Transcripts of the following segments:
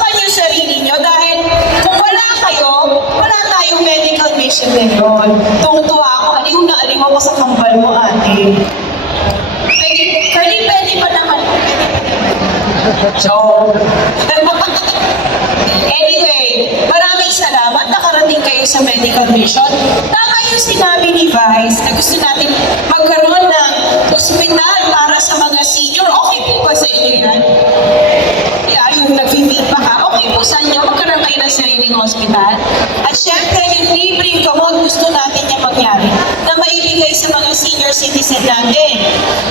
naman yung sarili nyo dahil kung wala kayo, wala tayong medical mission ngayon. Tungtuwa ako, aliw na aliw ako sa kambal mo, ate. Pwede pa naman. So, anyway, maraming salamat. Nakarating kayo sa medical mission. Tama yung sinabi ni Vice na gusto natin magkaroon ng ospital para sa mga senior. Okay po ba sa inyo yan? Yeah, yung nag-feedback ka. Okay po sa inyo, magkaroon kayo ng sariling ospital. At syempre, yung libreng gamot, gusto natin yung mangyari na maibigay sa mga senior citizen natin.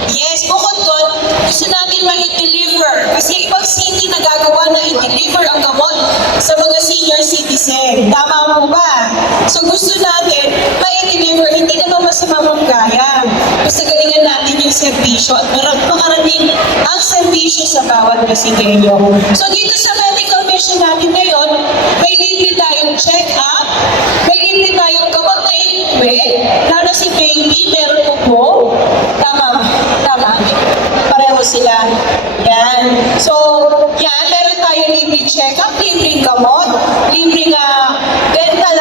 Yes, bukod doon, gusto natin ma-deliver. Kasi ibang city nagagawa na i-deliver ang gamot sa mga senior citizen. Tama mo ba? So gusto natin ma-deliver, hindi naman masama mong gaya. Basta galingan natin yung serbisyo at makarating ang serbisyo sa bawat Brasileño. So dito sa medical mission natin ngayon, may libre tayong check-up, may libre tayong gamot na inuwi, lalo si baby, meron po. Tama. Pareho sila. Yan. So, yan, meron tayong libre check-up, libre gamot, libre dental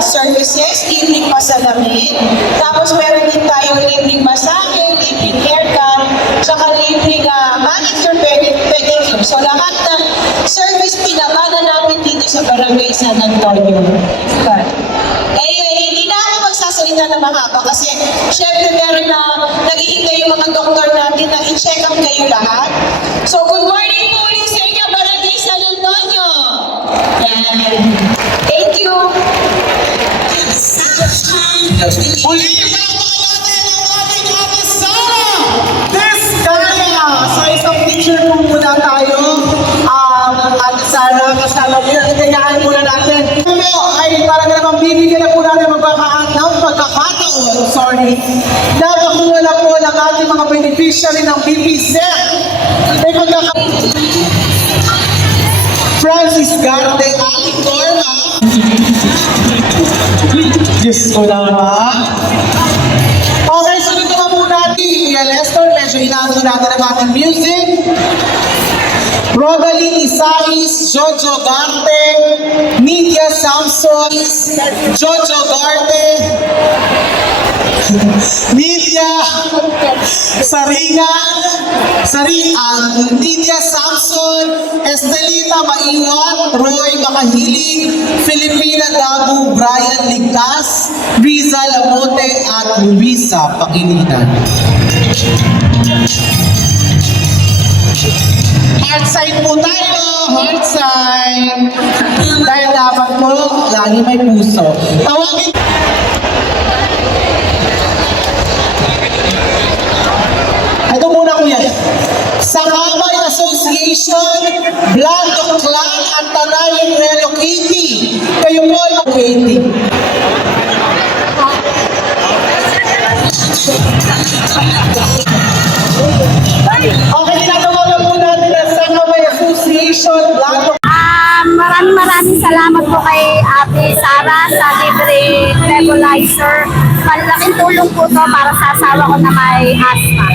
services, libre pasalamin. Tapos meron din tayong libre masahe, libre haircut, saka libre manicure, pedicure. So, lahat ng service pinabaga namin dito sa Barangay San Antonio. Anyway, hindi na ako magsasalita na mahaba kasi syempre meron na naghihintay yung mga doktor natin na i-check up kayo lahat. So, good morning po ulit sa inyo, Barangay San Antonio. Yan. Thank you. Muli, palakpakan natin ang ating kabisara! Diskaya! So, isang picture po muna tayo. Ate Sara, kasama niyo. Itayaan muna natin. Ay, parang naman bibigyan na po natin pagkakataon. Sorry. Nakakuha na po ng ating mga beneficiary ng BPZ. May Francis Garte, Ali Corma. Diyos ko naman. Okay, sunod naman po natin. Lester, medyo inaano natin ang ating music. Rogaline Isais, Jojo Garte, Nidia Samson, Jojo Garte, Nidia Nidia Samson, Estelita Maingat, Roy Makahilig, Filipina Dabu, Brian Ligtas, Riza Lamote at Luisa Pakilinan. Heart sign po tayo, heart sign. Dahil dapat po, lagi may puso. Tawagin. Ito muna kuya. Sa Kamay Association, Blanco Clan at Tanayin Relo Katie. Kayo po ang Katie. Okay, tinatawagan po natin ang sa Kamay Association, Blanco. Maraming salamat po kay Ate Sara sa libre nebulizer. Malaking tulong po to para sa asawa ko na may asthma.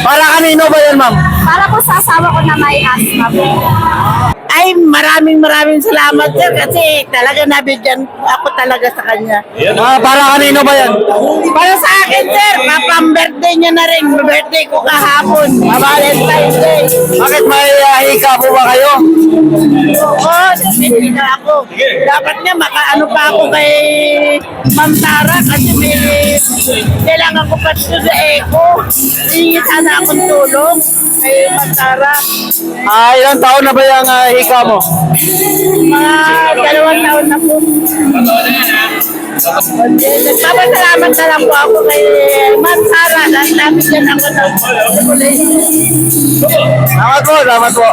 Para kanino ba yan, ma'am? Para po sa asawa ko na may asthma po. Ay, maraming salamat sir kasi talaga nabigyan ako talaga sa kanya. Para kanino ba yan? Para sa akin sir, kapang-birthday niya na rin. Birthday ko kahapon, Valentine's Day. Bakit may hika po ba kayo? Oo, sabihin na ako. Dapat nga makaano pa ako kay Ma'am Sara kasi may kailangan ko pa sa eco. Hingi sana akong tulong kay Ma'am Sara. Ilang taon na ba yung hika mo? Mga 2 taon na po. Nagpapasalamat na lang po ako kay Ma'am Sara dahil nabigyan ako ng regulation. Salamat po.